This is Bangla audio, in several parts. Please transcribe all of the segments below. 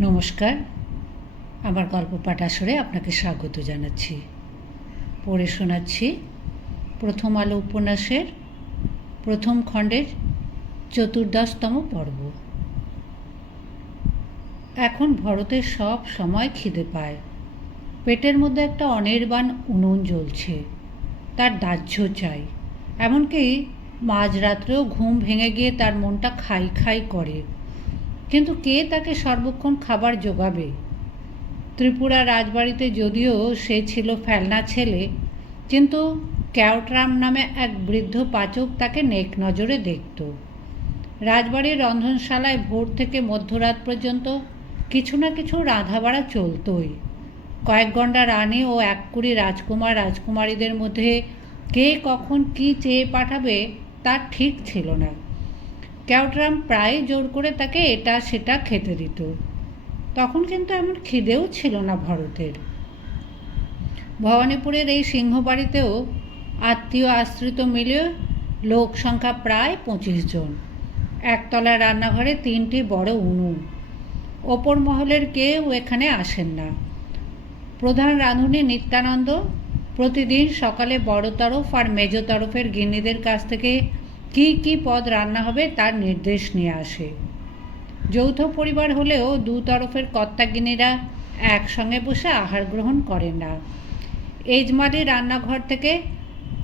নমস্কার, আমার গল্প পাঠ আসরে আপনাকে স্বাগত জানাচ্ছি। পড়ে শোনাচ্ছি প্রথম আলো উপন্যাসের প্রথম খণ্ডের 14তম পর্ব। এখন ভরতের সব সময় খিদে পায়। পেটের মধ্যে একটা অনির্বাণ উনুন জ্বলছে, তার দাহ্য চাই। এমনকি মাঝরাত্রেও ঘুম ভেঙে গিয়ে তার মনটা খাই খাই করে। কিন্তু কে তাকে সর্বক্ষণ খাবার জোগাবে? ত্রিপুরা রাজবাড়িতে যদিও সে ছিল ফেলনা ছেলে, কিন্তু ক্যাওটরাম নামে এক বৃদ্ধ পাচক তাকে নেক নজরে দেখত। রাজবাড়ির রন্ধনশালায় ভোর থেকে মধ্যরাত পর্যন্ত কিছু না কিছু রাঁধাবাড়া চলতই। কয়েক ঘণ্টা রানী ও 1 রাজকুমার রাজকুমারীদের মধ্যে কে কখন কি চেয়ে পাঠাবে তার ঠিক ছিল না। ক্যাওটরাম প্রায় জোর করে তাকে এটা সেটা খেতে দিত। তখন কিন্তু এমন খিদেও ছিল না ভরতের। ভবানীপুরের এই সিংহবাড়িতেও আত্মীয় আশ্রিত মিলে লোক সংখ্যা প্রায় 25 জন। একতলা রান্নাঘরে 3টি বড় উনুন। ওপর মহলের কেউ এখানে আসেন না। প্রধান রাঁধুনি নিত্যানন্দ প্রতিদিন সকালে বড় তরফ আর মেজ তরফের গিন্নিদের কাছ থেকে কি কি পদ রান্না হবে তার নির্দেশ নিয়ে আসে। যৌথ পরিবার হলেও 2 তরফের কর্তাগিনীরা একসঙ্গে বসে আহার গ্রহণ করেন না। এজমালি রান্নাঘর থেকে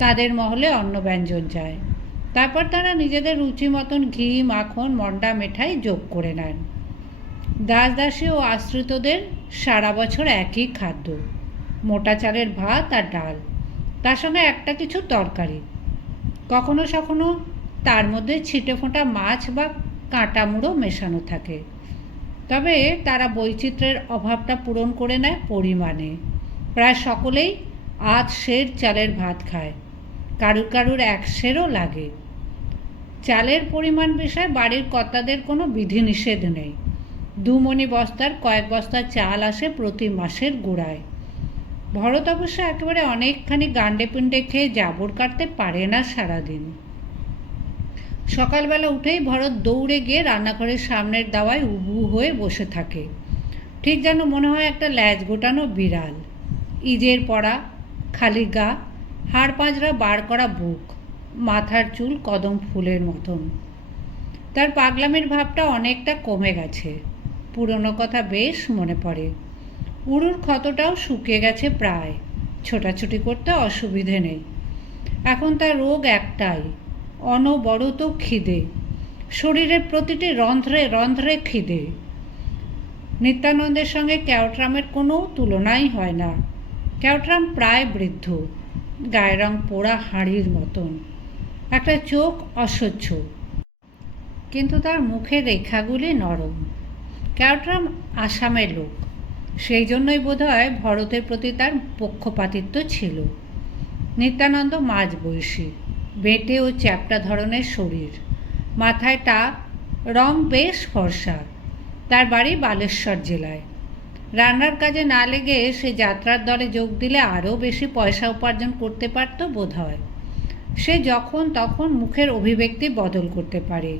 তাদের মহলে অন্ন ব্যঞ্জন যায়। তারপর তারা নিজেদের রুচি মতন ঘি, মাখন, মন্ডা, মিঠাই যোগ করে নেন। দাসদাসী ও আশ্রিতদের সারা বছর একই খাদ্য, মোটা চালের ভাত আর ডাল, তার সঙ্গে একটা কিছু তরকারি। কখনো সখনো তার মধ্যে ছিটে ফোঁটা মাছ বা কাঁটা মুড়ো মেশানো থাকে। তবে তারা বৈচিত্র্যের অভাবটা পূরণ করে নেয় পরিমাণে। প্রায় সকলেই 8 সের চালের ভাত খায়, কারুর কারুর 1 সেরও লাগে। চালের পরিমাণ বিষয়ে বাড়ির কর্তাদের কোনো বিধিনিষেধ নেই। 2 মণি বস্তার কয়েক বস্তা চাল আসে প্রতি মাসের গোড়ায়। ভরত অবশ্য একেবারে অনেকখানি গান্ডে পিণ্ডে খেয়ে জাবর কাটতে পারে না সারাদিন। সকালবেলা উঠেই ভরত দৌড়ে গিয়ে রান্নাঘরের সামনের দাওয়ায় উবু হয়ে বসে থাকে, ঠিক যেন মনে হয় একটা ল্যাজ গোটানো বিড়াল। ইজের পড়া, খালি গা, হাড় পাঁজরা বার করা বুক, মাথার চুল কদম ফুলের মতন। তার পাগলামির ভাবটা অনেকটা কমে গেছে। পুরনো কথা বেশ মনে পড়ে। উড়ুর ক্ষতটাও শুকিয়ে গেছে প্রায়, ছোটাছুটি করতে অসুবিধে নেই। এখন তার রোগ একটাই, অনবরত খিদে। শরীরের প্রতিটি রন্ধ্রে রন্ধ্রে খিদে। নিত্যানন্দের সঙ্গে ক্যাওটরামের কোনো তুলনাই হয় না। ক্যাওটরাম প্রায় বৃদ্ধ, গায়ের রং পোড়া হাঁড়ির মতন, একটা চোখ অস্বচ্ছ, কিন্তু তার মুখের রেখাগুলি নরম। ক্যাওটরাম আসামের লোক, সেই জন্যই বোধহয় ভরতের প্রতি তার পক্ষপাতিত্ব ছিল। নিত্যানন্দ মাঝবয়সী, বেঁটে ও চ্যাপ্টা ধরনের শরীর, মাথায় টাক, রং বেশ ফর্সা। তার বাড়ি বালেশ্বর জেলায়। রান্নার কাজে না লেগে সে যাত্রার দলে যোগ দিলে আরও বেশি পয়সা উপার্জন করতে পারত বোধ হয়। সে যখন তখন মুখের অভিব্যক্তি বদল করতে পারে।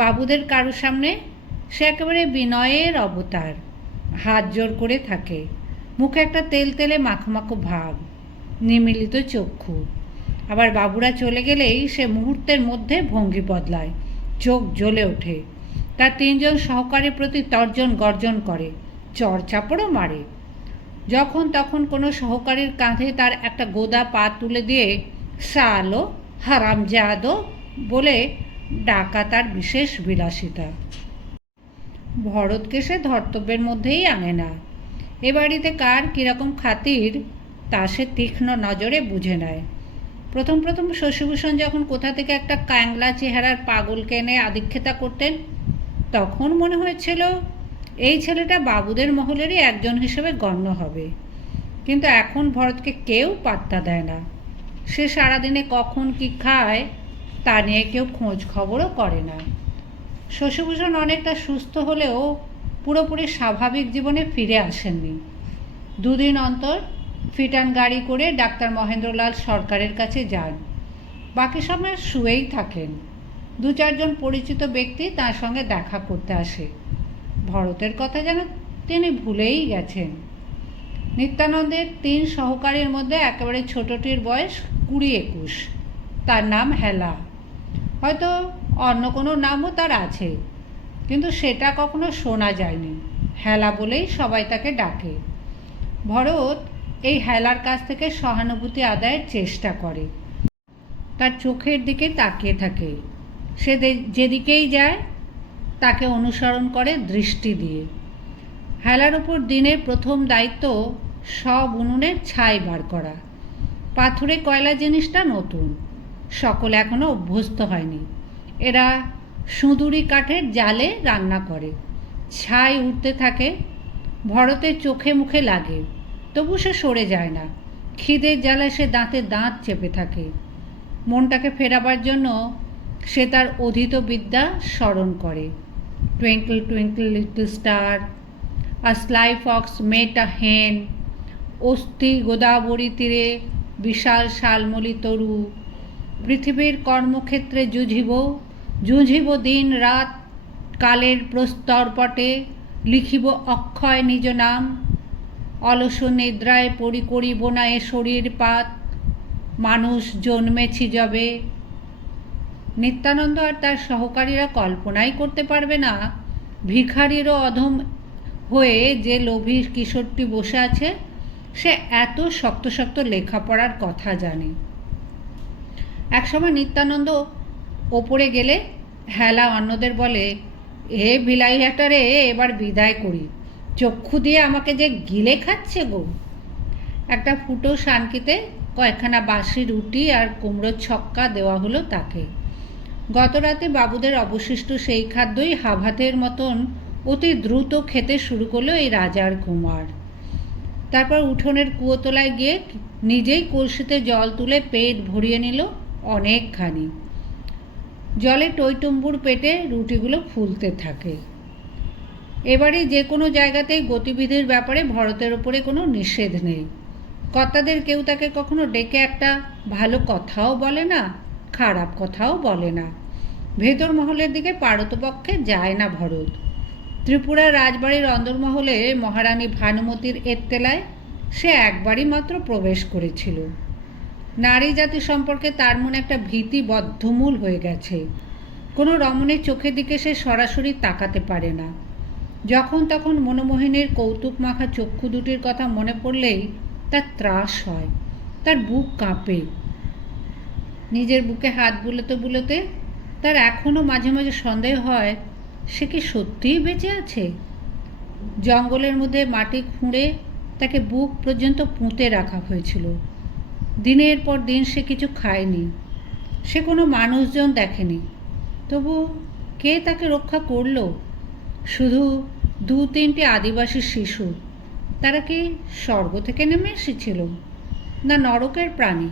বাবুদের কারোর সামনে সে একেবারে বিনয়ের অবতার, হাত জোর করে থাকে, মুখে একটা তেলতেলে মাখো ভাব, নিমিলিত চক্ষু। আবার বাবুরা চলে গেলেই সে মুহূর্তের মধ্যে ভঙ্গি বদলায়, চোখ জ্বলে ওঠে। তার 3 জন সহকারীর প্রতি তর্জন গর্জন করে, চড়চাপড়ও মারে। যখন তখন কোনো সহকারীর কাঁধে তার একটা গোদা পা তুলে দিয়ে সালো, হারামজাদো বলে ডাকা তার বিশেষ বিলাসিতা। ভরতকে সে ধর্তব্যের মধ্যেই আনে না। এ বাড়িতে কার কীরকম খাতির তা সে তীক্ষ্ণ নজরে বুঝে নেয়। প্রথম প্রথম শশীভূষণ যখন কোথা থেকে একটা ক্যাংলা চেহারার পাগলকে এনে আদিক্ষেতা করতেন, তখন মনে হয়েছিল এই ছেলেটা বাবুদের মহলেরই একজন হিসেবে গণ্য হবে। কিন্তু এখন ভরতকে কেউ পাত্তা দেয় না। সে সারাদিনে কখন কি খায় তা নিয়ে কেউ খোঁজ খবরও করে না। শশীভূষণ অনেকটা সুস্থ হলেও পুরোপুরি স্বাভাবিক জীবনে ফিরে আসেননি। 2 দিন অন্তর ফিটান গাড়ি করে ডাক্তার মহেন্দ্রলাল সরকারের কাছে যান। বাকি সময় শুয়েই থাকেন। 2-4 জন পরিচিত ব্যক্তি তার সঙ্গে দেখা করতে আসে। ভরতের কথা যেন তিনি ভুলেই গেছেন। নিত্যানন্দের 3 সহকারীর মধ্যে একেবারে ছোটটির বয়স 20-21। তার নাম হেলা। হয়তো অন্য কোনো নামও তার আছে, কিন্তু সেটা কখনো শোনা যায়নি। হেলা বলেই সবাই তাকে ডাকে। ভরত এই হেলার কাছ থেকে সহানুভূতি আদায়ের চেষ্টা করে। তার চোখের দিকে তাকিয়ে থাকে। সে যেদিকেই যায় তাকে অনুসরণ করে দৃষ্টি দিয়ে। হেলার উপর দিনের প্রথম দায়িত্ব সব উনুনের ছাই বার করা। পাথুরে কয়লা জিনিসটা নতুন, সকলে এখনো অভ্যস্ত হয়নি। এরা সুঁদুরি কাঠের জালে রান্না করে। ছাই উঠতে থাকে, ভরতের চোখে মুখে লাগে, তবু সে সরে যায় না। খিদের জ্বালায় সে দাঁতে দাঁত চেপে থাকে। মনটাকে ফেরাবার জন্য সে তার অধীত বিদ্যা স্মরণ করে। টুইঙ্কল টুইঙ্কল লিটল স্টার, আ স্লাই ফক্স মেট আ হেন, অস্থি গোদাবরী তীরে বিশাল শালমলি তরু, পৃথিবীর কর্মক্ষেত্রে জুঝিব দিন রাত, কালের প্রস্তরপটে লিখিব অক্ষয় নিজ নাম, অলস নিদ্রায় পরি করিব না এ শরীর পাত, মানুষ জন্মেছি যবে। নিত্যানন্দ আর তার সহকারীরা কল্পনাই করতে পারবে না ভিখারিরও অধম হয়ে যে লোভী কিশোরটি বসে আছে সে এত শক্ত শক্ত লেখাপড়ার কথা জানে। একসময় নিত্যানন্দ ওপরে গেলে হেলা অন্যদের বলে, এ ভিলাইহাটারে এবার বিদায় করি, চক্ষু দিয়ে আমাকে যে গিলে খাচ্ছে গো। একটা ফুটো শানকিতে কয়েকখানা বাসি রুটি আর কুমড়োর ছক্কা দেওয়া হলো তাকে। গত রাতে বাবুদের অবশিষ্ট সেই খাদ্যই হাভাতের মতন অতি দ্রুত খেতে শুরু করলো এই রাজার কুমার। তারপর উঠোনের কুয়োতলায় গিয়ে নিজেই কলসিতে জল তুলে পেট ভরিয়ে নিল অনেকখানি। জলে টইটুম্বুর পেটে রুটিগুলো ফুলতে থাকে। এবারে যে কোনো জায়গাতেই গতিবিধির ব্যাপারে ভরতের ওপরে কোনো নিষেধ নেই। কর্তাদের কেউ তাকে কখনো ডেকে একটা ভালো কথাও বলে না, খারাপ কথাও বলে না। ভেতর মহলের দিকে পারতপক্ষে যায় না ভরত। ত্রিপুরা রাজবাড়ির অন্দরমহলে মহারানী ভানুমতির এত্তেলায় সে একবারই মাত্র প্রবেশ করেছিল। নারী জাতি সম্পর্কে তার মনে একটা ভীতি বদ্ধমূল হয়ে গেছে। কোনো রমণীর চোখের দিকে সে সরাসরি তাকাতে পারে না। যখন তখন মনোমোহিনীর কৌতুক মাখা চক্ষু দুটির কথা মনে পড়লেই তার ত্রাস হয়, তার বুক কাঁপে। নিজের বুকে হাত বুলোতে বুলোতে তার এখনও মাঝে মাঝে সন্দেহ হয় সে কি সত্যিই বেঁচে আছে। জঙ্গলের মধ্যে মাটি খুঁড়ে তাকে বুক পর্যন্ত পুঁতে রাখা হয়েছিল। দিনের পর দিন সে কিছু খায়নি, সে কোনো মানুষজন দেখেনি, তবু কে তাকে রক্ষা করল? শুধু 2-3টি আদিবাসী শিশু। তারা কি স্বর্গ থেকে নেমে এসেছিল, না নরকের প্রাণী?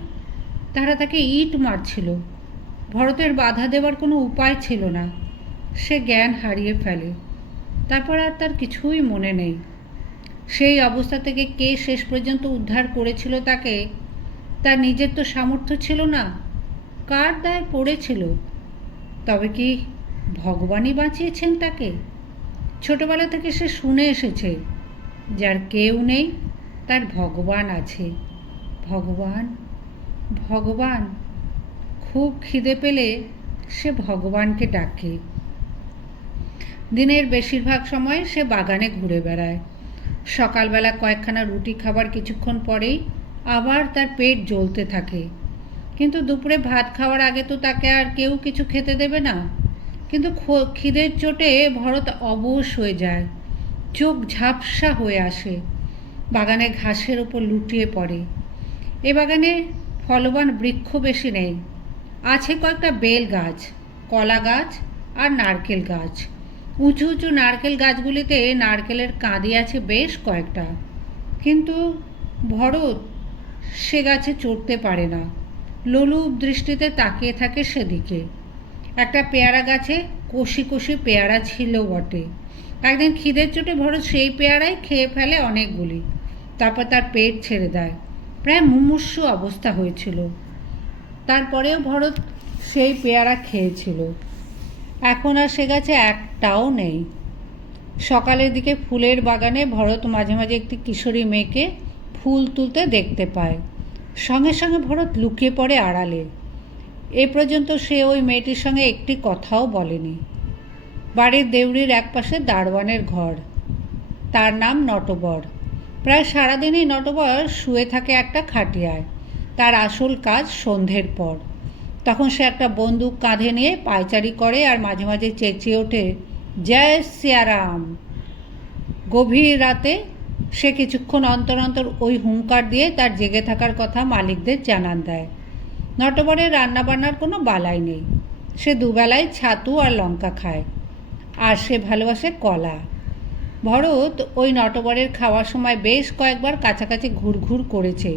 তারা তাকে ইট মারছিল। ভরতের বাধা দেওয়ার কোনো উপায় ছিল না। সে জ্ঞান হারিয়ে ফেলে। তারপর আর তার কিছুই মনে নেই। সেই অবস্থা থেকে কে শেষ পর্যন্ত উদ্ধার করেছিল তাকে? তার নিজের তো সামর্থ্য ছিল না, কার দায় পড়েছিল? তবে কি ভগবানই বাঁচিয়েছেন তাকে? ছোটবেলা থেকে সে শুনে এসেছে, যার কেউ নেই তার ভগবান আছে। ভগবান, ভগবান। খুব খিদে পেলে সে ভগবানকে ডাকে। দিনের বেশিরভাগ সময় সে বাগানে ঘুরে বেড়ায়। সকালবেলা কয়েকখানা রুটি খাবার কিছুক্ষণ পরেই আবার তার পেট জ্বলতে থাকে। কিন্তু দুপুরে ভাত খাওয়ার আগে তো তাকে আর কেউ কিছু খেতে দেবে না। কিন্তু খিদের চোটে ভরত অবশ হয়ে যায়, চোখ ঝাপসা হয়ে আসে। বাগানে ঘাসের ওপর লুটিয়ে পড়ে। এ বাগানে ফলবান বৃক্ষ বেশি নেই। আছে কয়েকটা বেল গাছ, কলা গাছ আর নারকেল গাছ। উঁচু উঁচু নারকেল গাছগুলিতে নারকেলের কাঁদি আছে বেশ কয়েকটা, কিন্তু ভরত সে গাছে চড়তে পারে না। লোলুপ দৃষ্টিতে তাকিয়ে থাকে সেদিকে। একটা পেয়ারা গাছে কষি কষি পেয়ারা ছিল বটে। একদিন খিদের চোটে ভরত সেই পেয়ারাই খেয়ে ফেলে অনেকগুলি। তারপর তার পেট ছেড়ে দেয়, প্রায় মুমূর্ষু অবস্থা হয়েছিল। তারপরেও ভরত সেই পেয়ারা খেয়েছিল। এখন আর সে গাছে একটাও নেই। সকালের দিকে ফুলের বাগানে ভরত মাঝে মাঝে একটি কিশোরী মেয়েকে ফুল তুলতে দেখতে পায়। সঙ্গে সঙ্গে ভরত লুকিয়ে পড়ে আড়ালে। এ পর্যন্ত সে ওই মেয়েটির সঙ্গে একটি কথাও বলেনি। বাড়ির দেউড়ির একপাশে দারোয়ানের ঘর, তার নাম নটবর। প্রায় সারাদিনই নটবর শুয়ে থাকে একটা খাটিয়ায়। তার আসল কাজ সন্ধ্যের পর। তখন সে একটা বন্দুক কাঁধে নিয়ে পায়চারি করে আর মাঝে মাঝে চেঁচিয়ে ওঠে, জয় সিয়ারাম। গভীর রাতে সে কিছুক্ষণ অন্তর অন্তর ওই হুঙ্কার দিয়ে তার জেগে থাকার কথা মালিকদের জানান দেয়। নটবরের রান্নাবান্নার কোনো বালাই নেই। সে দুবেলায় ছাতু আর লঙ্কা খায়, আর সে ভালোবাসে কলা। ভরত ওই নটবরের খাওয়ার সময় বেশ কয়েকবার কাছাকাছি ঘুরঘুর করেছে,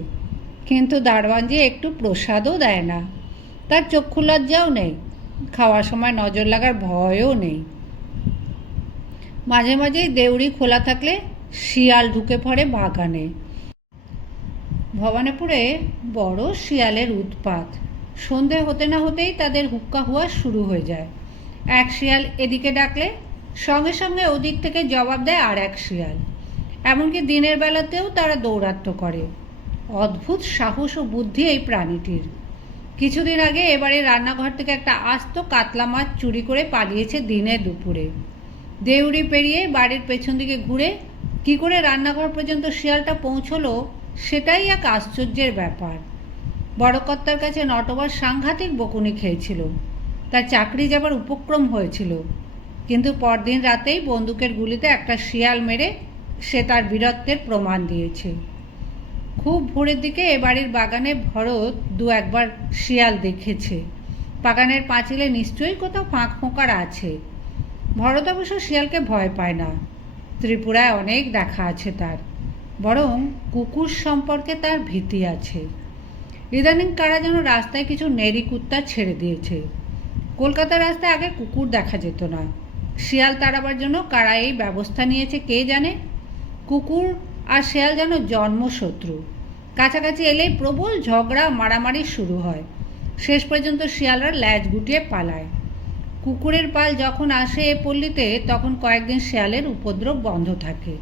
কিন্তু দারোয়ানজি একটু প্রসাদও দেয় না। তার চক্ষু লজ্জাও নেই, খাওয়ার সময় নজর লাগার ভয়ও নেই। মাঝে মাঝেই দেউড়ি খোলা থাকলে শিয়াল ঢুকে পড়ে বাগানে। ভবানীপুরে বড় শিয়ালের উৎপাত। সন্ধে হতে না হতেই তাদের হুক্কা হওয়া শুরু হয়ে যায়। এক শিয়াল এদিকে ডাকলে সঙ্গে সঙ্গে ওদিক থেকে জবাব দেয় আর এক শিয়াল। এমনকি দিনের বেলাতেও তারা দৌরাত্ম্য করে। অদ্ভুত সাহস ও বুদ্ধি এই প্রাণীটির। কিছুদিন আগে এবারে রান্নাঘর থেকে একটা আস্ত কাতলা মাছ চুরি করে পালিয়েছে দিনে দুপুরে। দেউড়ি পেরিয়ে বাড়ির পেছন দিকে ঘুরে কি করে রান্নাঘর পর্যন্ত শিয়ালটা পৌঁছলো সেটাই এক আশ্চর্যের ব্যাপার। বড়কর্তার কাছে নটবর সাংঘাতিক বকুনি খেয়েছিল, তার চাকরি যাবার উপক্রম হয়েছিল, কিন্তু পরদিন রাতেই বন্দুকের গুলিতে একটা শিয়াল মেরে সে তার বীরত্বের প্রমাণ দিয়েছে। খুব ভোরের দিকে এ বাড়ির বাগানে ভরত দু একবার শিয়াল দেখেছে। বাগানের পাঁচিলে নিশ্চয়ই কোথাও ফাঁক ফোঁকার আছে। ভরত অবশ্য শিয়ালকে ভয় পায় না, ত্রিপুরায় অনেক দেখা আছে তার। বরং কুকুর সম্পর্কে তার ভীতি আছে। ইদানিং কারা যেন রাস্তায় কিছু নেড়ি কুত্তা ছেড়ে দিয়েছে। কলকাতার রাস্তায় আগে কুকুর দেখা যেত না। শিয়াল তাড়াবার জন্য কারা এই ব্যবস্থা নিয়েছে কে জানে। কুকুর আর শিয়াল যেন জন্মশত্রু। কাছাকাছি এলেই প্রবল ঝগড়া মারামারি শুরু হয়। শেষ পর্যন্ত শিয়ালরা ল্যাজ গুটিয়ে পালায়। কুকুরের পাল যখন আসে এ পল্লীতে তখন কয়েকদিন শিয়ালের উপদ্রব বন্ধ থাকে।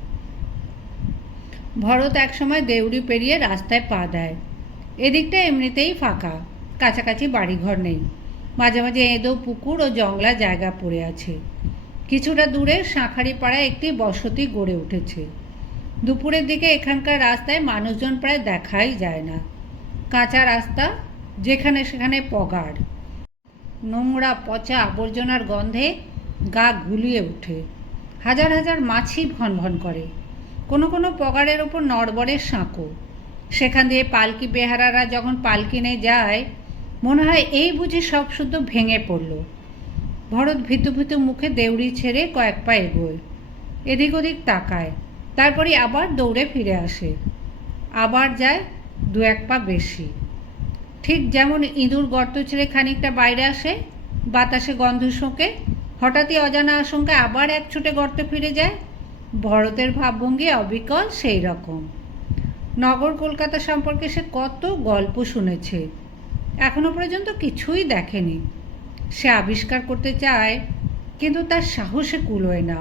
ভরত একসময় দেউড়ি পেরিয়ে রাস্তায় পা দেয়। এদিকটা এমনিতেই ফাঁকা, কাছাকাছি বাড়িঘর নেই। মাঝে মাঝে এঁদো পুকুর ও জংলা জায়গা পড়ে আছে। কিছুটা দূরে শাঁখারি পাড়ায় একটি বসতি গড়ে উঠেছে। দুপুরের দিকে এখানকার রাস্তায় মানুষজন প্রায় দেখাই যায় না। কাঁচা রাস্তা, যেখানে সেখানে পগার। নোংরা পচা আবর্জনার গন্ধে গা গুলিয়ে ওঠে। হাজার হাজার মাছি ভনভন করে। কোনো কোনো পগারের ওপর নড়বড়ের সাঁকো। সেখান দিয়ে পালকি বেহারারা যখন পালকি নিয়ে যায় মনে হয় এই বুঝি সব শুদ্ধ ভেঙে পড়ল। ভরত ভীতু ভীতু মুখে দেউড়ি ছেড়ে কয়েক পা এগোয়, এদিক ওদিক তাকায়, তারপরে আবার দৌড়ে ফিরে আসে। আবার যায় দু এক পা বেশি। ঠিক যেমন ইঁদুর গর্ত ছেড়ে খানিকটা বাইরে আসে, বাতাসে গন্ধ শোঁকে, হঠাৎই অজানা আশঙ্কায় আবার এক ছুটে গর্তে ফিরে যায়। ভরতের ভাবভঙ্গি অবিকল সেই রকম। নগর কলকাতা সম্পর্কে সে কত গল্প শুনেছে, এখনো পর্যন্ত কিছুই দেখেনি। সে আবিষ্কার করতে চায়, কিন্তু তার সাহসে কুলোয় না।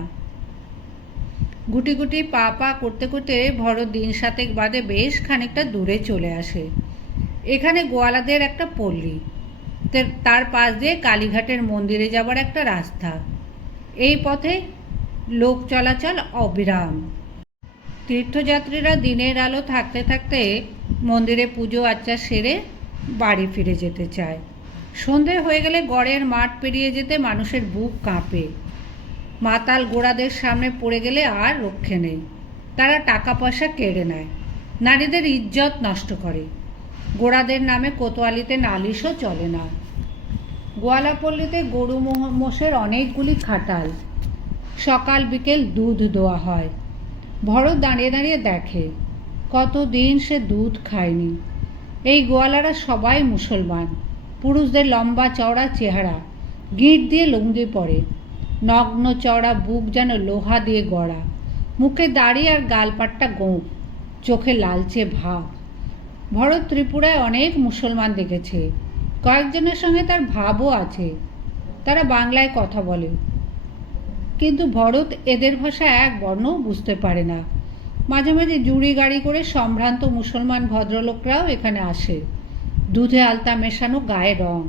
গুটি গুটি পা পা করতে করতে ভরত দিন সাতেক বাদে বেশ খানিকটা দূরে চলে আসে। এখানে গোয়ালাদের একটা পল্লী, তার পাশ দিয়ে কালীঘাটের মন্দিরে যাবার একটা রাস্তা। এই পথে লোক চলাচল অবিরাম। তীর্থযাত্রীরা দিনের আলো থাকতে থাকতে মন্দিরে পুজো আচ্চা সেরে বাড়ি ফিরে যেতে চায়। সন্ধে হয়ে গেলে গড়ের মাঠ পেরিয়ে যেতে মানুষের বুক কাঁপে। মাতাল গোড়াদের সামনে পড়ে গেলে আর রক্ষে নেই। তারা টাকা পয়সা কেড়ে নেয়, নারীদের ইজ্জত নষ্ট করে। গোড়াদের নামে কোতোয়ালিতে নালিশও চলে না। গোয়ালাপল্লীতে গরু মোষের অনেকগুলি খাটাল। সকাল বিকেল দুধ দোয়া হয়। ভরত দাঁড়িয়ে দাঁড়িয়ে দেখে, কতদিন সে দুধ খায়নি। এই গোয়ালারা সবাই মুসলমান। পুরুষদের লম্বা চওড়া চেহারা, গিঁট দিয়ে লুঙ্গি পরে, নগ্ন চওড়া বুক যেন লোহা দিয়ে গড়া, মুখে দাড়ি আর গালপাট্টা গোঁফ, চোখে লালচে ভাব। ভরত ত্রিপুরায় অনেক মুসলমান দেখেছে, কয়েকজনের সঙ্গে তার ভাবও আছে। তারা বাংলায় কথা বলে, কিন্তু ভরত এদের ভাষা এক বর্ণও বুঝতে পারে না। মাঝে মাঝে জুড়ি গাড়ি করে সম্ভ্রান্ত মুসলমান ভদ্রলোকরাও এখানে আসে। দুধে আলতা মেশানো গায়ে রং,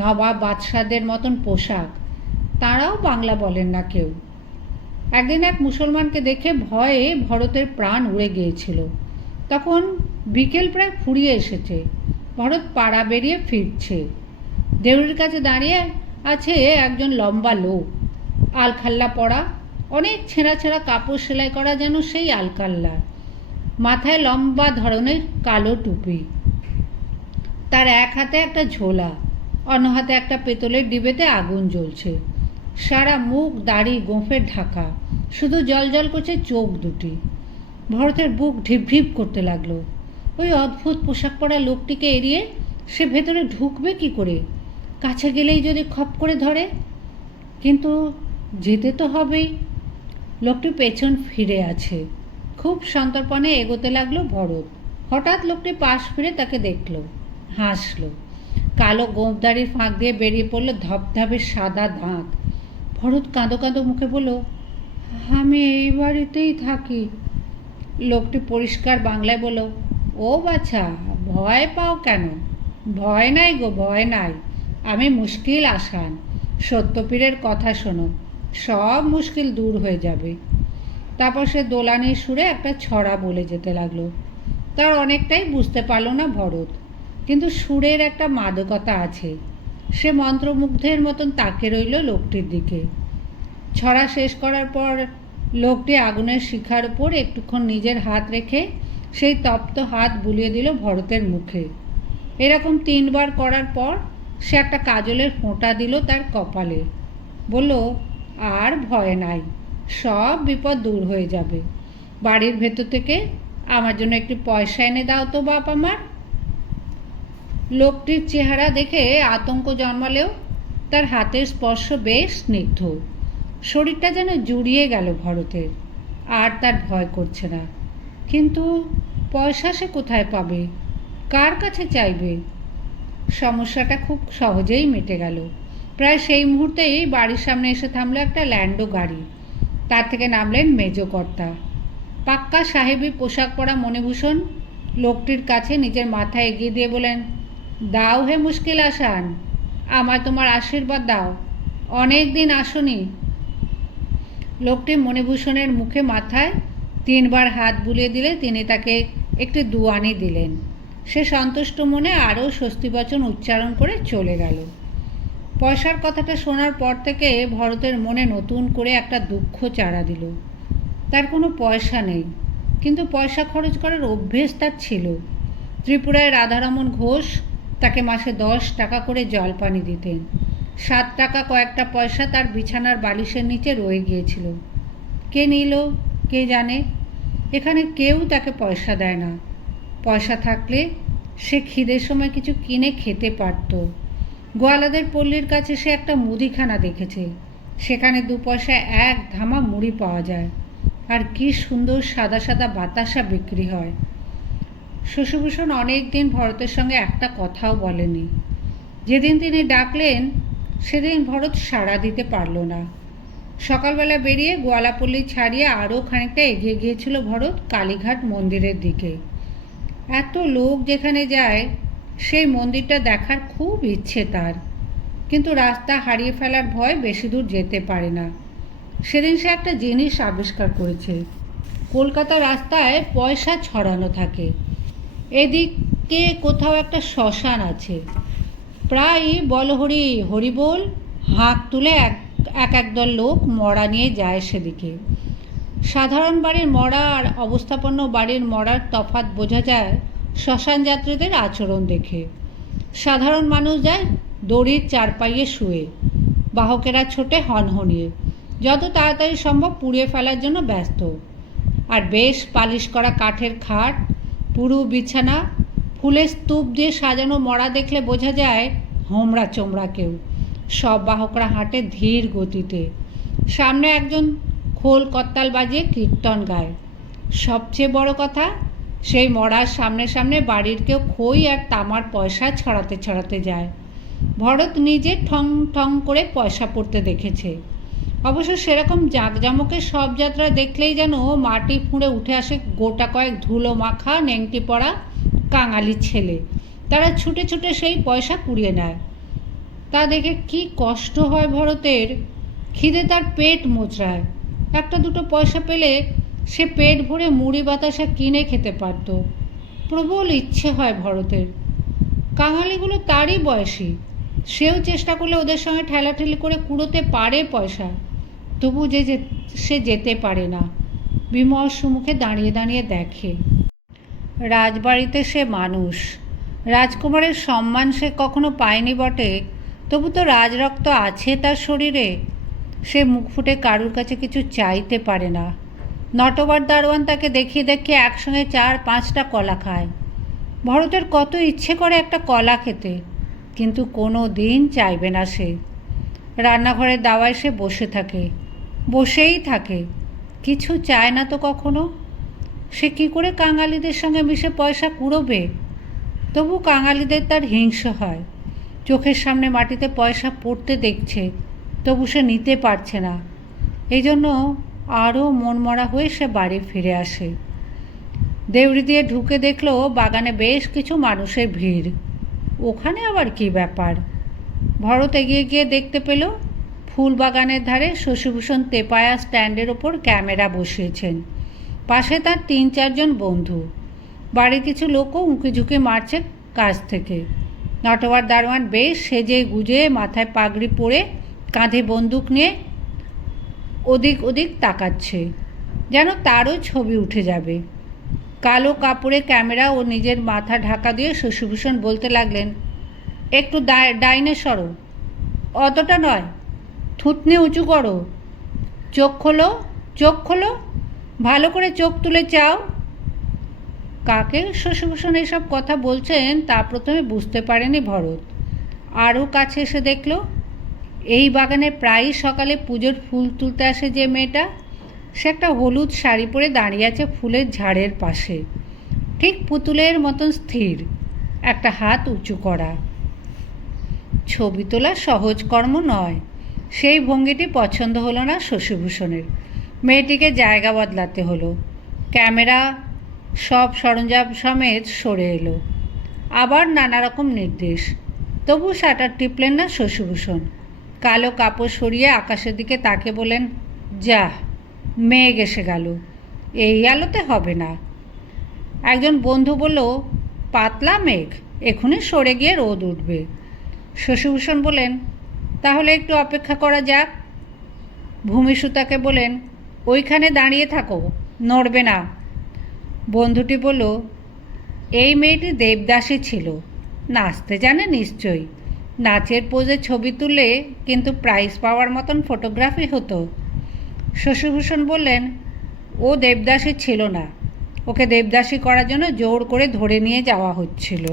নবাব বাদশাদের মতন পোশাক, তাঁরাও বাংলা বলেন না কেউ। একদিন এক মুসলমানকে দেখে ভয়ে ভরতের প্রাণ উড়ে গিয়েছিল। তখন বিকেল প্রায় ফুরিয়ে এসেছে। ভরত পাড়া বেরিয়ে ফিরছে। দেউড়ির কাছে দাঁড়িয়ে আছে একজন লম্বা লোক, আলখাল্লা পরা, অনেক ছেঁড়া ছেঁড়া কাপড় সেলাই করা যেন সেই আলখাল্লা, মাথায় লম্বা ধরনের কালো টুপি। তার এক হাতে একটা ঝোলা, অন্য হাতে একটা পেতলের ডিবেতে আগুন জ্বলছে। সারা মুখ দাড়ি গোঁফের ঢাকা, শুধু জল জল করছে চোখ দুটি। ভরতের বুক ঢিপ ঢিপ করতে লাগলো। ওই অদ্ভুত পোশাক পরা লোকটিকে এড়িয়ে সে ভেতরে ঢুকবে কি করে? কাছে গেলেই যদি খপ করে ধরে। কিন্তু যেতে তো হবেই। লোকটি পেছন ফিরে আছে। খুব সন্তর্পণে এগোতে লাগলো ভরত। হঠাৎ লোকটি পাশ ফিরে তাকে দেখল, হাসল। কালো গোঁফদাড়ির ফাঁক দিয়ে বেরিয়ে পড়ল ধপধপে সাদা দাঁত। ভরত কাঁদো কাঁদো মুখে বলল, আমি এই বাড়িতেই থাকি। লোকটি পরিষ্কার বাংলায় বলল, ও বাছা, ভয় পাও কেন? ভয় নাই গো, ভয় নাই। আমি মুশকিল আসান। সত্যপীরের কথা শোনো, সব মুশকিল দূর হয়ে যাবে। তারপর সে দোলানির সুরে একটা ছড়া বলে যেতে লাগলো। তার অনেকটাই বুঝতে পারল না ভরত, কিন্তু সুরের একটা মাদকতা আছে। সে মন্ত্রমুগ্ধের মতন তাকে রইল লোকটির দিকে। ছড়া শেষ করার পর লোকটি আগুনের শিখার উপর একটুক্ষণ নিজের হাত রেখে সেই তপ্ত হাত বুলিয়ে দিল ভরতের মুখে। এরকম 3 বার করার পর সে একটা কাজলের ফোঁটা দিল তার কপালে। বলল, আর ভয় নাই, সব বিপদ দূর হয়ে যাবে। বাড়ির ভেতর থেকে আমার জন্য একটি পয়সা এনে দাও তো বাপ আমার। লোকটির চেহারা দেখে আতঙ্ক জন্মালেও তার হাতের স্পর্শ বেশ স্নিগ্ধ। শরীরটা যেন জুড়িয়ে গেল ভরতের। আর তার ভয় করছে না। কিন্তু পয়সা সে কোথায় পাবে? কার কাছে চাইবে? সমস্যাটা খুব সহজেই মিটে গেল। প্রায় সেই মুহূর্তেই বাড়ির সামনে এসে থামলো একটা ল্যান্ডো গাড়ি। তার থেকে নামলেন মেজকর্তা। পাক্কা সাহেবী পোশাক পরা মণিভূষণ লোকটির কাছে নিজের মাথা এগিয়ে দিয়ে বলেন, দাও হে মুশকিল আসান, আমায় তোমার আশীর্বাদ দাও। অনেক দিন আসনি। লোকটি মণিভূষণের মুখে মাথায় 3 বার হাত বুলিয়ে দিলে তিনি তাকে একটি দুয়ানি দিলেন। সে সন্তুষ্ট মনে আরও স্বস্তিবচন উচ্চারণ করে চলে গেল। পয়সার কথাটা শোনার পর থেকে ভরতের মনে নতুন করে একটা দুঃখ চারা দিল। তার কোনো পয়সা নেই, কিন্তু পয়সা খরচ করার অভ্যেস তার ছিল। ত্রিপুরায় রাধারমণ ঘোষ তাকে মাসে 10 টাকা করে জলপানি দিতেন। 7 টাকা কয়েকটা পয়সা তার বিছানার বালিশের নিচে রয়ে গিয়েছিল। কে নিল কে জানে। এখানে কেউ তাকে পয়সা দেয় না। পয়সা থাকলে সে খিদের সময় কিছু কিনে খেতে পারত। গোয়ালাদের পল্লীর কাছে সে একটা মুদিখানা দেখেছে। সেখানে 2 পয়সায় 1 ধামা মুড়ি পাওয়া যায়। আর কি সুন্দর সাদা সাদা বাতাসা বিক্রি হয়। শশীভূষণ অনেক দিন ভরতের সঙ্গে একটা কথাও বলেনি। যেদিন তিনি ডাকলেন সেদিন ভরত সাড়া দিতে পারল না। সকালবেলা বেরিয়ে গোয়ালাপল্লী ছাড়িয়ে আরও খানিকটা এগিয়ে গিয়েছিল ভরত কালীঘাট মন্দিরের দিকে। এত লোক যেখানে যায় সেই মন্দিরটা দেখার খুব ইচ্ছে তার, কিন্তু রাস্তা হারিয়ে ফেলার ভয় বেশি দূর যেতে পারে না। সেদিন সে একটা জিনিস আবিষ্কার করেছে। কলকাতা রাস্তায় পয়সা ছড়ানো থাকে। এদিকে কোথাও একটা শ্মশান আছে। প্রায়ই বলহরি হরিবোল হাঁক তুলে একদল লোক মরা নিয়ে যায় সেদিকে। সাধারণ বাড়ির মরা আর অবস্থাপন্ন বাড়ির মরার তফাৎ বোঝা যায় শ্মশান যাত্রীদের আচরণ দেখে। সাধারণ মানুষ যায় দড়ির চারপাইয়ে শুয়ে, বাহকেরা ছোটে হনহনিয়ে, যত তাড়াতাড়ি সম্ভব পুড়িয়ে ফেলার জন্য ব্যস্ত। আর বেশ পালিশ করা কাঠের খাট, পুরু বিছানা, ফুলের স্তূপ দিয়ে সাজানো মরা দেখলে বোঝা যায় হোমরা চোমরা কেউ। সব বাহকরা হাঁটে ধীর গতিতে। সামনে একজন খোল করতাল বাজিয়ে কীর্তন গায়। সবচেয়ে বড় কথা, সেই মরার সামনে সামনে বাড়ির কেউ খই আর তামার পয়সা ছড়াতে ছড়াতে যায়। ভরত নিজে ঠং ঠং করে পয়সা পড়তে দেখেছে। অবশ্য সেরকম জাঁকজমকের সব যাত্রা দেখলেই যেন মাটি ফুঁড়ে উঠে আসে গোটা কয়েক ধুলো মাখা নেংটি পড়া কাঙালি ছেলে। তারা ছুটে ছুটে সেই পয়সা কুড়িয়ে নেয়। তা দেখে কি কষ্ট হয় ভরতের। খিদে তার পেট মোচড়ায়। একটা দুটো পয়সা পেলে সে পেট ভরে মুড়ি বাতাসা কিনে খেতে পারত। প্রবল ইচ্ছে হয় ভরতের। কাঙালিগুলো তারই বয়সী। সেও চেষ্টা করলে ওদের সঙ্গে ঠেলাঠেলি করে কুড়োতে পারে পয়সা। তবু সে যেতে পারে না। বিমল সম্মুখে দাঁড়িয়ে দাঁড়িয়ে দেখে। রাজবাড়িতে সে মানুষ। রাজকুমারের সম্মান সে কখনো পায়নি বটে, তবু তো রাজরক্ত আছে তার শরীরে। সে মুখ ফুটে কারুর কাছে কিছু চাইতে পারে না। নটবর দারোয়ান তাকে দেখিয়ে দেখিয়ে একসঙ্গে 4-5টা কলা খায়। ভরতের কত ইচ্ছে করে একটা কলা খেতে, কিন্তু কোনো দিন চাইবে না সে। রান্নাঘরের দাওয়ায় সে বসে থাকে, বসেই থাকে, কিছু চায় না তো কখনো। সে কি করে কাঙালিদের সঙ্গে মিশে পয়সা কুড়োবে? তবু কাঙালিদের তার হিংসা হয়। চোখের সামনে মাটিতে পয়সা পড়তে দেখছে, তবু সে নিতে পারছে না। এই জন্য আরও মনমরা হয়ে সে বাড়ি ফিরে আসে। দেউড়ি দিয়ে ঢুকে দেখল বাগানে বেশ কিছু মানুষের ভিড়। ওখানে আবার কি ব্যাপার? ভরত এগিয়ে গিয়ে দেখতে পেল ফুল বাগানের ধারে শশীভূষণ তেপায়া স্ট্যান্ডের ওপর ক্যামেরা বসিয়েছেন। পাশে তার 3-4 জন বন্ধু। বাড়ির কিছু লোকও উঁকি ঝুঁকি মারছে কাছ থেকে। নটবর দারোয়ান বেশ সেজে গুজে, মাথায় পাগড়ি পরে, কাঁধে বন্দুক নিয়ে ওদিক ওদিক তাকাচ্ছে, যেন তারও ছবি উঠে যাবে। কালো কাপড়ে ক্যামেরা ও নিজের মাথা ঢাকা দিয়ে শশীভূষণ বলতে লাগলেন, একটু ডাইনে সরো, অতটা নয়, থুতনি উঁচু করো, চোখ খোলো, চোখ খোলো, ভালো করে চোখ তুলে চাও। কাকে শশীভূষণ এসব কথা বলছেন তা প্রথমে বুঝতে পারেনি ভরত। আরও কাছে এসে দেখল এই বাগানে প্রায়ই সকালে পুজোর ফুল তুলতে আসে যে মেয়েটা, সে একটা হলুদ শাড়ি পরে দাঁড়িয়ে আছে ফুলের ঝাড়ের পাশে, ঠিক পুতুলের মতন স্থির, একটা হাত উঁচু করা। ছবি তোলা সহজ কর্ম নয়। সেই ভঙ্গিটি পছন্দ হলো না শশীভূষণের। মেয়েটিকে জায়গা বদলাতে হলো। ক্যামেরা সব সরঞ্জাম সমেত সরে এলো। আবার নানা রকম নির্দেশ। তবু শাটার টিপলেন না শশীভূষণ। কালো কাপড় সরিয়ে আকাশের দিকে তাকে বলেন, যা, মেঘ এসে গেল, এই আলোতে হবে না। একজন বন্ধু বলল, পাতলা মেঘ, এখনই সরে গিয়ে রোদ উঠবে। শশীভূষণ বলেন, তাহলে একটু অপেক্ষা করা যাক। ভূমিসুতাকে বলেন, ওইখানে দাঁড়িয়ে থাকো, নড়বে না। বন্ধুটি বলল, এই মেয়েটি দেবদাসী ছিল, নাচতে জানে নিশ্চয়ই। নাচের পোজে ছবি তুললে কিন্তু প্রাইজ পাওয়ার মতন ফটোগ্রাফি হতো। শশীভূষণ বললেন, ও দেবদাসী ছিল না, ওকে দেবদাসী করার জন্য জোর করে ধরে নিয়ে যাওয়া হচ্ছিল।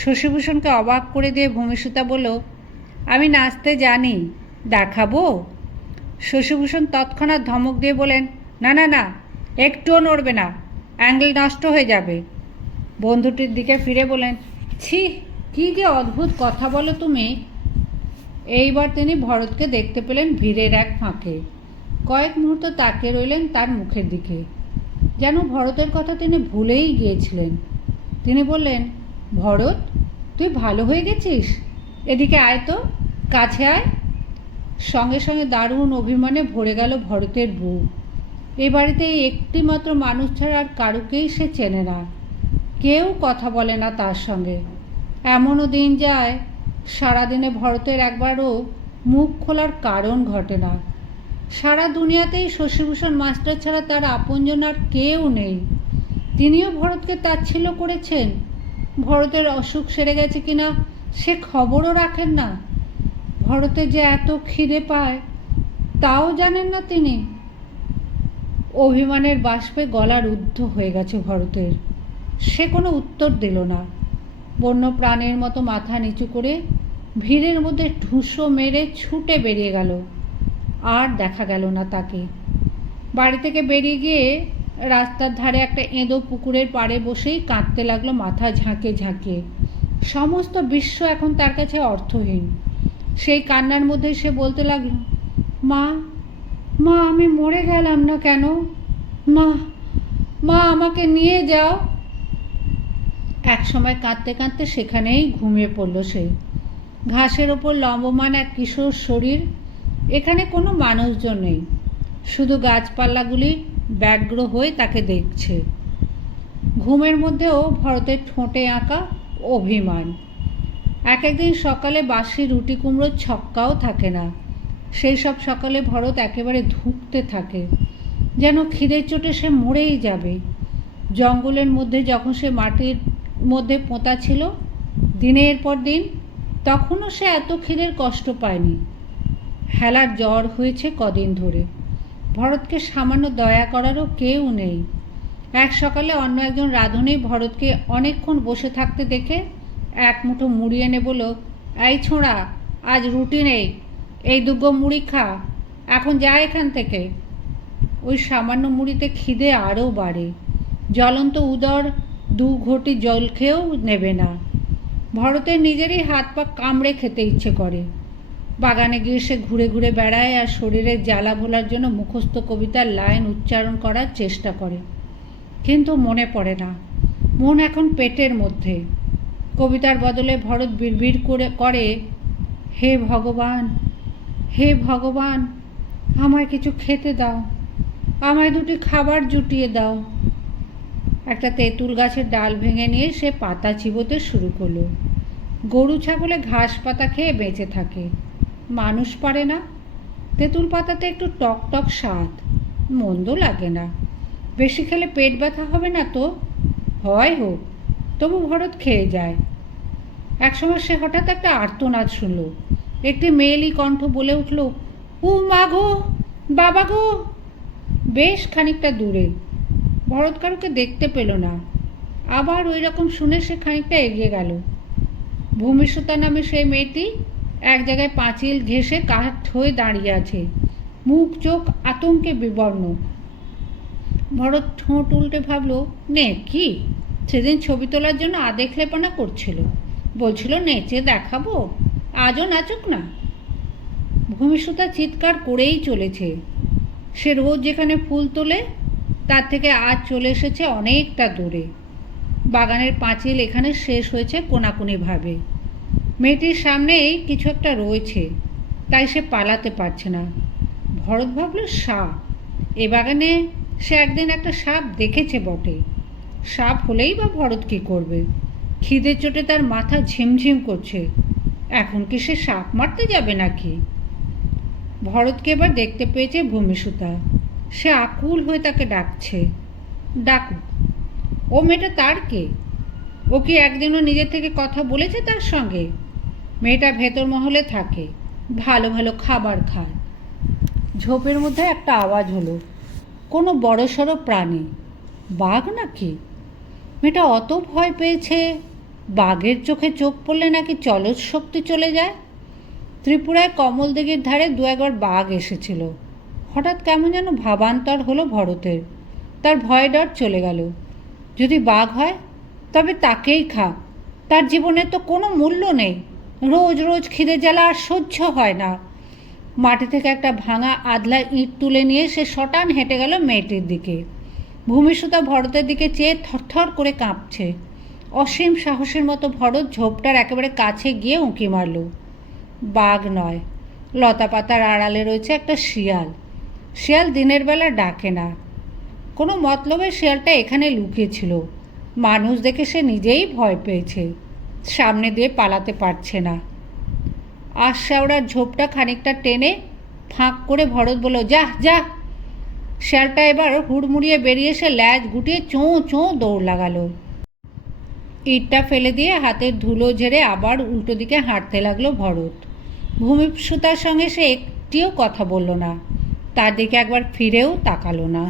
শশীভূষণকে অবাক করে দিয়ে ভূমিসুতা বলল, আমি নাচতে জানি, দেখাবো? শশীভূষণ তৎক্ষণাৎ ধমক দিয়ে বলেন, না না না, একটুও নড়বে না, অ্যাঙ্গেল নষ্ট হয়ে যাবে। বন্ধুটির দিকে ফিরে বলেন, ছি, কী যে অদ্ভুত কথা বলো তুমি। এইবার তিনি ভরতকে দেখতে পেলেন ভিড়ের এক ফাঁকে। কয়েক মুহূর্ত তাকিয়ে রইলেন তার মুখের দিকে, যেন ভরতের কথা তিনি ভুলেই গিয়েছিলেন। তিনি বললেন, ভরত, তুই ভালো হয়ে গেছিস, এদিকে আয় তো, কাছে আয়। সঙ্গে সঙ্গে দারুণ অভিমানে ভরে গেল ভরতের বুক। এই বাড়িতে একটি মাত্র মানুষ ছাড়া আর কারুকেই সে চেনে না। কেউ কথা বলে না তার সঙ্গে। এমনও দিন যায় সারাদিনে ভরতের একবারও মুখ খোলার কারণ ঘটে না। সারা দুনিয়াতেই শশীভূষণ মাস্টার ছাড়া তার আপনজন আর কেউ নেই। তিনিও ভরতকে তাচ্ছিল্য করেছেন। ভরতের অসুখ সেরে গেছে কিনা সে খবরও রাখেন না। ভরতের যে এত খিদে পায় তাও জানেন না তিনি। অভিমানের বাষ্পে গলা রুদ্ধ হয়ে গেছে ভরতের। সে কোনো উত্তর দিল না। বন্য প্রাণীর মতো মাথা নিচু করে ভিড়ের মধ্যে ঢুসো মেরে ছুটে বেরিয়ে গেল। আর দেখা গেল না তাকে। বাড়ি থেকে বেরিয়ে গিয়ে রাস্তার ধারে একটা এঁদো পুকুরের পাড়ে বসেই কাঁদতে লাগলো মাথা ঝাঁকে ঝাঁকে। সমস্ত বিশ্ব এখন তার কাছে অর্থহীন। সেই কান্নার মধ্যে সে বলতে লাগলো, মা, মা, আমি মরে গেলাম না কেন? মা, মা, আমাকে নিয়ে যাও। এক সময় কাঁদতে কাঁদতে সেখানেই ঘুমিয়ে পড়ল সে। ঘাসের ওপর লম্বমান এক কিশোর শরীর। এখানে কোনো মানুষজন নেই, শুধু গাছপালাগুলি ব্যগ্র হয়ে তাকে দেখছে। ঘুমের মধ্যেও ভরতের ঠোঁটে আঁকা অভিমান। এক একদিন সকালে বাসি রুটি কুমড়োর ছক্কাও থাকে না। সেই সব সকালে ভরত একেবারে ধুঁকতে থাকে, যেন খিদের চোটে সে মরেই যাবে। জঙ্গলের মধ্যে যখন সে মাটির মধ্যে পোঁতা ছিল দিনের পর দিন, তখনও সে এত খিদের কষ্ট পায়নি। হেলার জ্বর হয়েছে কদিন ধরে। ভরতকে সামান্য দয়া করারও কেউ নেই। এক সকালে অন্য একজন রাঁধুনি ভরতকে অনেকক্ষণ বসে থাকতে দেখে এক মুঠো মুড়ি এনে বলল, এই ছোঁড়া, আজ রুটি নেই, এই দুগ্গো মুড়ি খা, এখন যা এখান থেকে। ওই সামান্য মুড়িতে খিদে আরও বাড়ে। জ্বলন্ত উদর 2 ঘটি জল খেয়েও নেবে না। ভরতের নিজেরই হাত পা কামড়ে খেতে ইচ্ছে করে। বাগানে গিয়ে সে ঘুরে ঘুরে বেড়ায় আর শরীরের জ্বালা ভোলার জন্য মুখস্থ কবিতার লাইন উচ্চারণ করার চেষ্টা করে, কিন্তু মনে পড়ে না। মন এখন পেটের মধ্যে। কবিতার বদলে ভরত বিড়বিড় করে, হে ভগবান, হে ভগবান, আমায় কিছু খেতে দাও, আমায় 2টি খাবার জুটিয়ে দাও। একটা তেঁতুল গাছের ডাল ভেঙে নিয়ে সে পাতা চিবোতে শুরু করলো। গরু ছাগলে ঘাস পাতা খেয়ে বেঁচে থাকে, মানুষ পারে না। তেঁতুল পাতাতে একটু টক টক স্বাদ, মন্দ লাগে না। বেশি খেলে পেট ব্যথা হবে না তো? হয় হোক, তবু ভরত খেয়ে যায়। একসময় সে হঠাৎ একটা আর্তনাদ শুনল। একটি মেয়েলি কণ্ঠ বলে উঠল, ও মা গো, বাবা গো। বেশ খানিকটা দূরে। ভরত কারুকে দেখতে পেল না। আবার ওই রকম শুনে সে খানিকটা এগিয়ে গেল। ভূমিসুতা নামে সেই মেয়েটি এক জায়গায় পাঁচিল ঘেঁষে কাঠ হয়ে দাঁড়িয়ে আছে, মুখ চোখ আতঙ্কে বিবর্ণ। ভরত ঠোঁট উল্টে ভাবল, নে কি, সেদিন ছবি তোলার জন্য আদেখলেপনা করছিল, বলছিল নেচে দেখাবো, আজও নাচুক না। ভূমিসুতা চিৎকার করেই চলেছে। সে রোজ যেখানে ফুল তোলে তার থেকে আজ চলে এসেছে অনেকটা দূরে। বাগানের পাঁচিল এখানে শেষ হয়েছে কোনাকুনিভাবে। মেয়েটির সামনেই কিছু একটা রয়েছে, তাই সে পালাতে পারছে না। ভরত ভাবল সাপ। এ বাগানে সে একদিন একটা সাপ দেখেছে বটে। সাপ হলেই বা ভরত কী করবে? খিদের চোটে তার মাথা ঝিমঝিম করছে। এখন কি সে সাপ মারতে যাবে নাকি? ভরতকে এবার দেখতে পেয়েছে ভূমিসুতা। সে আকুল হয়ে তাকে ডাকছে। ডাকুক। ও মেয়েটা তার কে? ও কি একদিনও নিজের থেকে কথা বলেছে তার সঙ্গে? মেয়েটা ভেতর মহলে থাকে, ভালো ভালো খাবার খায়। ঝোপের মধ্যে একটা আওয়াজ হলো, কোনো বড়সড় প্রাণী। বাঘ নাকি? মেয়েটা অত ভয় পেয়েছে, বাঘের চোখে চোখ পড়লে নাকি চলৎ শক্তি চলে যায়। ত্রিপুরায় কমলদিঘির ধারে 2-একবার বাঘ এসেছিল। হঠাৎ কেমন যেন ভাবান্তর হলো ভরতের। তার ভয় ডর চলে গেল। যদি বাঘ হয় তবে তাকেই খাক, তার জীবনে তো কোনো মূল্য নেই। রোজ রোজ খিদে জ্বালা আর সহ্য হয় না। মাটি থেকে একটা ভাঙা আধলা ইঁট তুলে নিয়ে সে শটান হেঁটে গেল মেয়েটির দিকে। ভূমিসুতা ভরতের দিকে চেয়ে থরথর করে কাঁপছে। অসীম সাহসের মতো ভরত ঝোপটার একেবারে কাছে গিয়ে উঁকি মারল। বাঘ নয়, লতা পাতার আড়ালে রয়েছে একটা শিয়াল। শিয়াল দিনের বেলা ডাকে না। কোনো মতলবে শিয়ালটা এখানে লুকিয়েছিল। মানুষ দেখে সে নিজেই ভয় পেয়েছে, সামনে দিয়ে পালাতে পারছে না। আশাওড়ার ঝোপটা খানিকটা টেনে ফাঁক করে ভরত বলল, যা যা। শিয়ালটা এবার হুড়মুড়িয়ে বেরিয়ে এসে ল্যাজ গুটিয়ে চোঁ চোঁ দৌড় লাগালো। ইটটা ফেলে দিয়ে হাতের ধুলো ঝেড়ে আবার উল্টো দিকে হাঁটতে লাগলো ভরত। ভূমিসুতার সঙ্গে সে একটিও কথা বলল না, তার দিকে একবার ফিরেও তাকালো না।